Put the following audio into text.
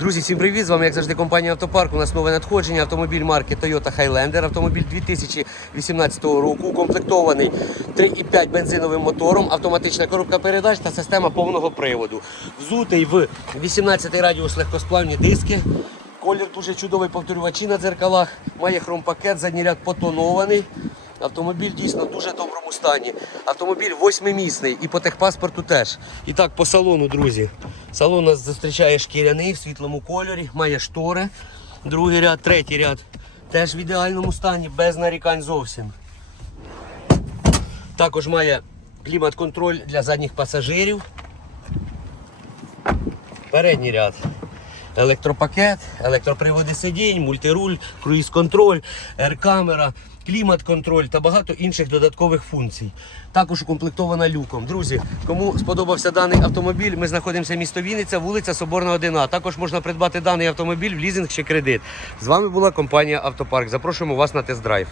Друзі, всім привіт! З вами, як завжди, компанія Автопарк. У нас нове надходження. Автомобіль марки Toyota Highlander. Автомобіль 2018 року, укомплектований 3,5 бензиновим мотором, автоматична коробка передач та система повного приводу. Взутий в 18 радіус легкосплавні диски. Колір дуже чудовий, повторювачі на дзеркалах. Має хромпакет, задній ряд потонований. Автомобіль дійсно в дуже доброму стані. Автомобіль восьмимісний і по техпаспорту теж. І так, по салону, друзі. Салон нас зустрічає шкіряний в світлому кольорі, має штори. Другий ряд, третій ряд теж в ідеальному стані, без нарікань зовсім. Також має клімат-контроль для задніх пасажирів. Передній ряд. Електропакет, електроприводи сидінь, мультируль, круїз-контроль, ер-камера, клімат-контроль та багато інших додаткових функцій. Також укомплектована люком. Друзі, кому сподобався даний автомобіль, ми знаходимося місто Вінниця, вулиця Соборна 1А. Також можна придбати даний автомобіль в лізинг чи кредит. З вами була компанія Автопарк. Запрошуємо вас на тест-драйв.